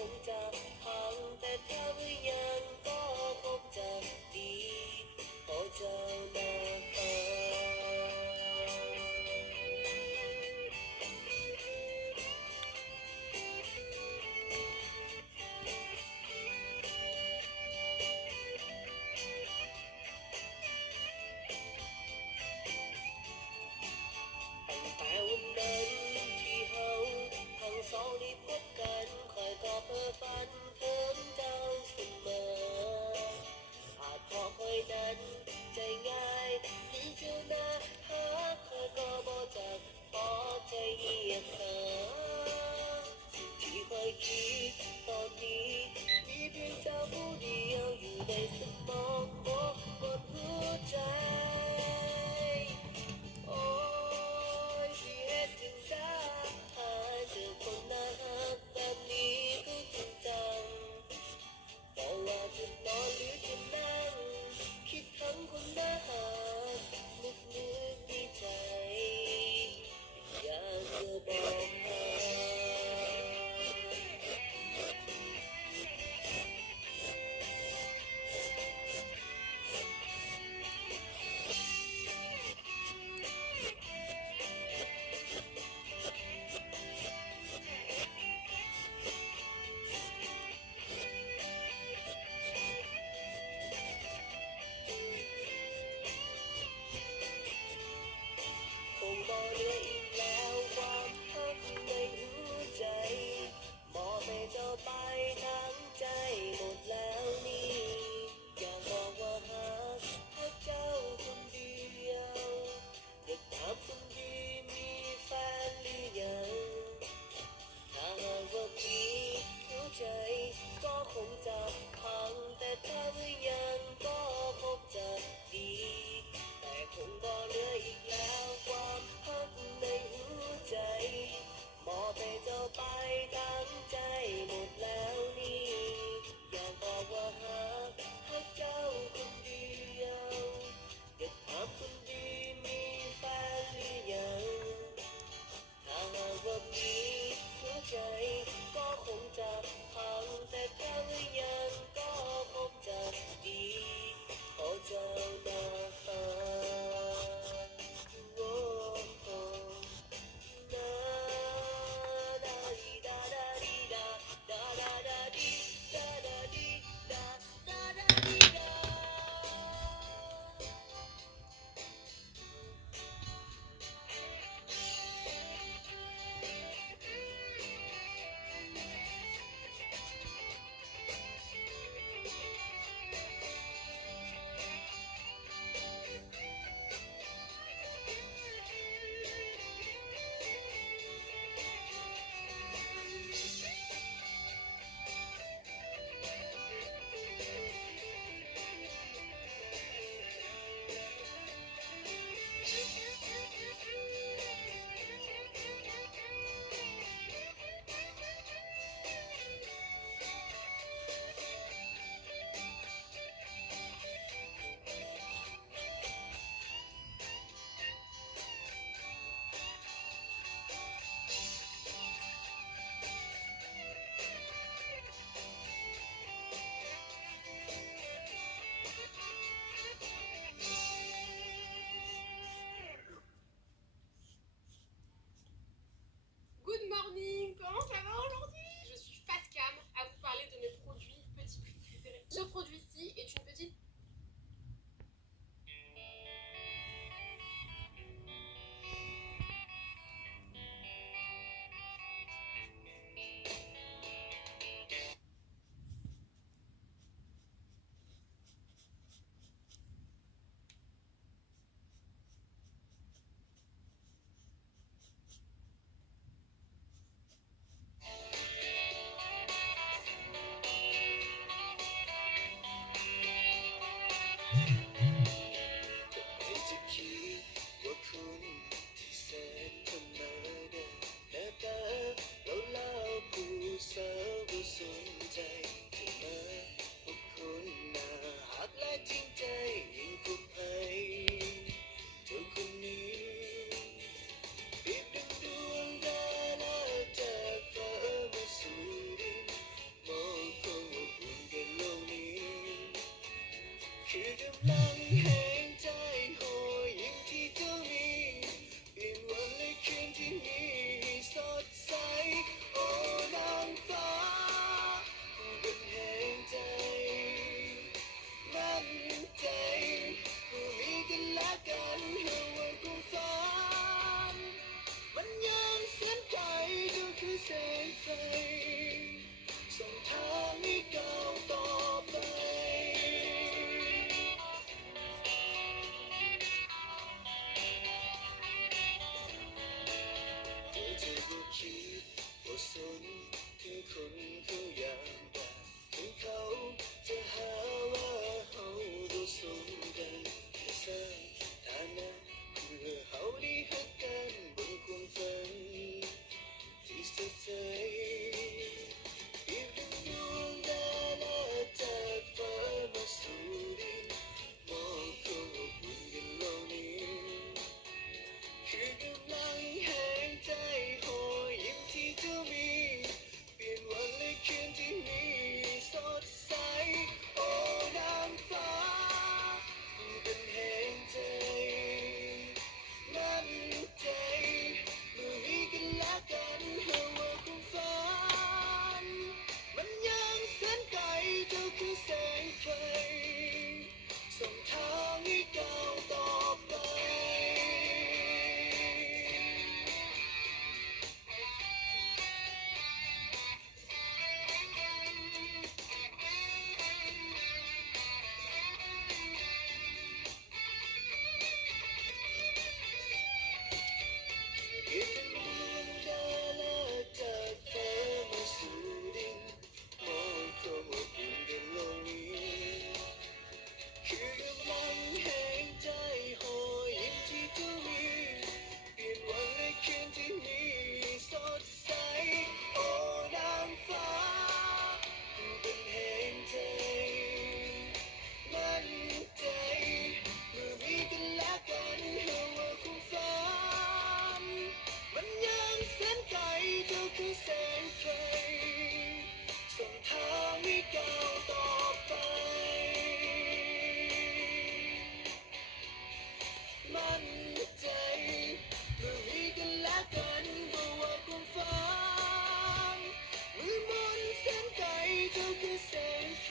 คงจะพังแต่ถ้าไม่ยังก็คงจะดีขอเจ้านาตั้งแต่วันนั้นที่เฮาทั้งสองได้พบกันคอยก็เพ้อฝันถึงเจ้าเสมอ สดใสอีกหนึ่งดวงดาราจากฟ้ามาสู่ดินมองความอบอุ่นกันโลกนี้คือกำลังแห่งใจหอยยิ้มที่เธอมีเปลี่ยนวันและคืนที่มีสดใสโอ้นางฟ้าเป็นแห่งใจมั่นใจเมื่อมีกันและกันเพื่อว่าความฝันมันยังแสนไกลเจ้าคือแสงไฟส่งทางให้ก้าวต่อไปอีกหนึ่งดวงดาราจากฟ้ามาสู่ดินมองความอบอุ่นกันโลกนี้คือกำลังแห่งใจหอยยิ้มที่เธอมีเปลี่ยนวันและคืนที่มีสดใสโอ้นางฟ้าเป็นแห่งใจมั่นใจเมื่อมีกันและกันเพื่อว่าความฝันมันยังแสนไกลเจ้าคือแสงไฟส่งทางให้ก้าวต่อไปมั่นใจเมื่อมีกันและกันเพราะว่าความฝันมือมนต์แสนไกลเจ้าคือแสงไฟ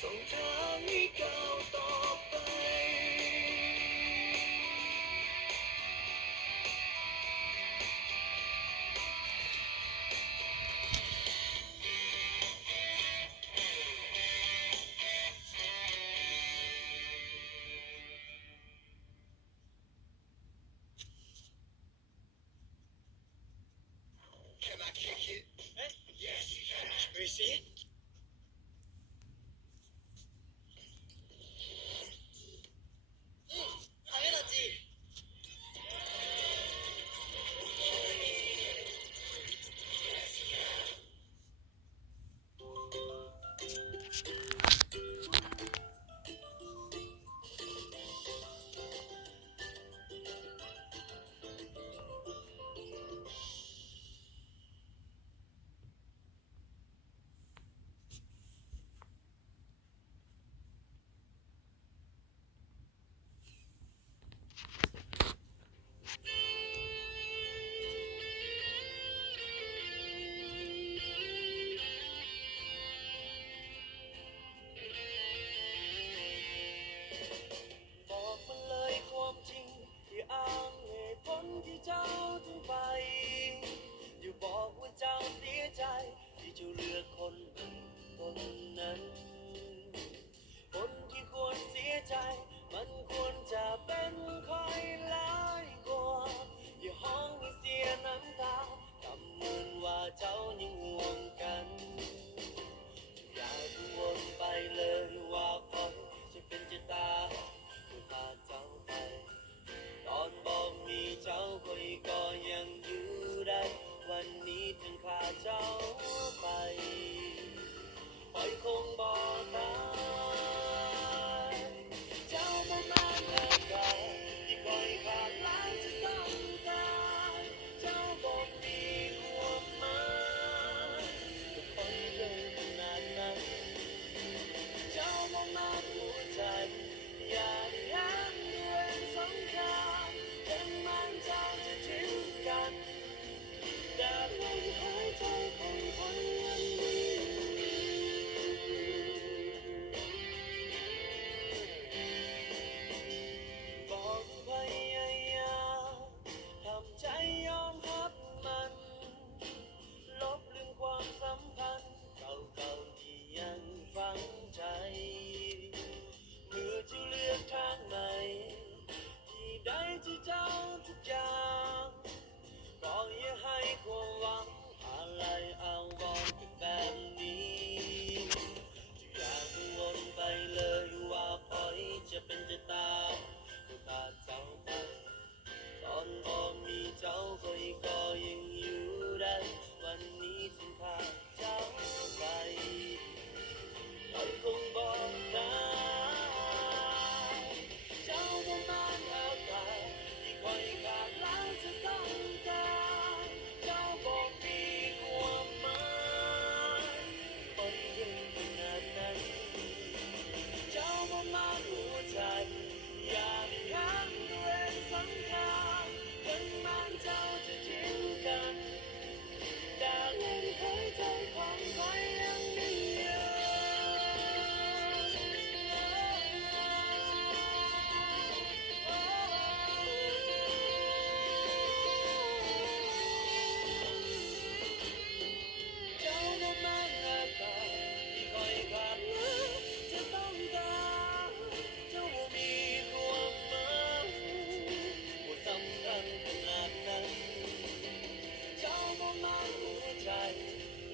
ส่งทางให้ก้าวต่อไปCan I kick it? Yes, you can. Let me see it. 당연하지.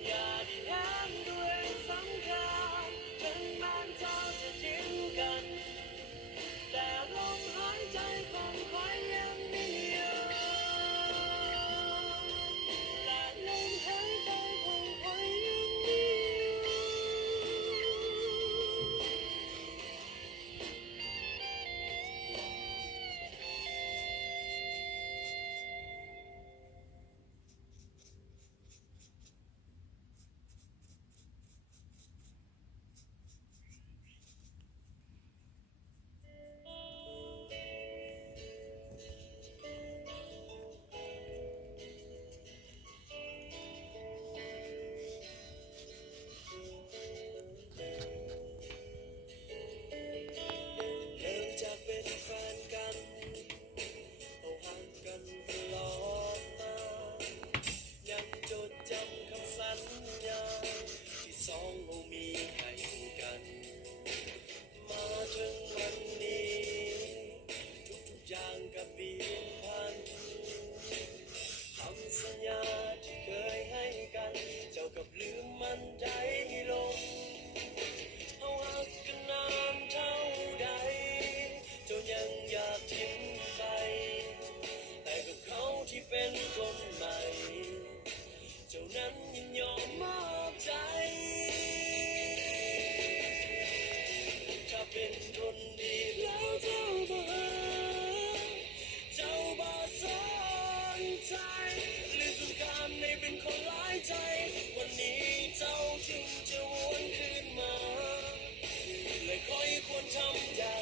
อย่าได้เห็นตัวเองสำคัญถึงแม้เจ้าจะทิ้งกัน แต่ลมหายใจของใครยังไม่หยุดและลมหายใจของใครยังไม่หเริ่มจากเป็นแฟนกันเอาห่างกันตลอดมายังจดจำคำสัญญาที่สองเรามีให้กัน มาถึงวันนี้ทุกอย่างก็เปลี่ยนพันคำสัญญาที่เคยให้กันเจ้ากับลืมมันได้ลงเอาหักกันนานเท่าใดเจ้ายังอยากทิ้งไปแต่กับเขาที่เป็นคนใหม่เจ้านั้นยินยอมมอบใจ ถ้าเป็นคนดีแล้วเจ้าบ่หาเจ้าบ่สนใจหรือต้องการให้เป็นคนหลายใจวันนี้เจ้าจึงจะวนคืนมาเลยคอยควรทำอย่าง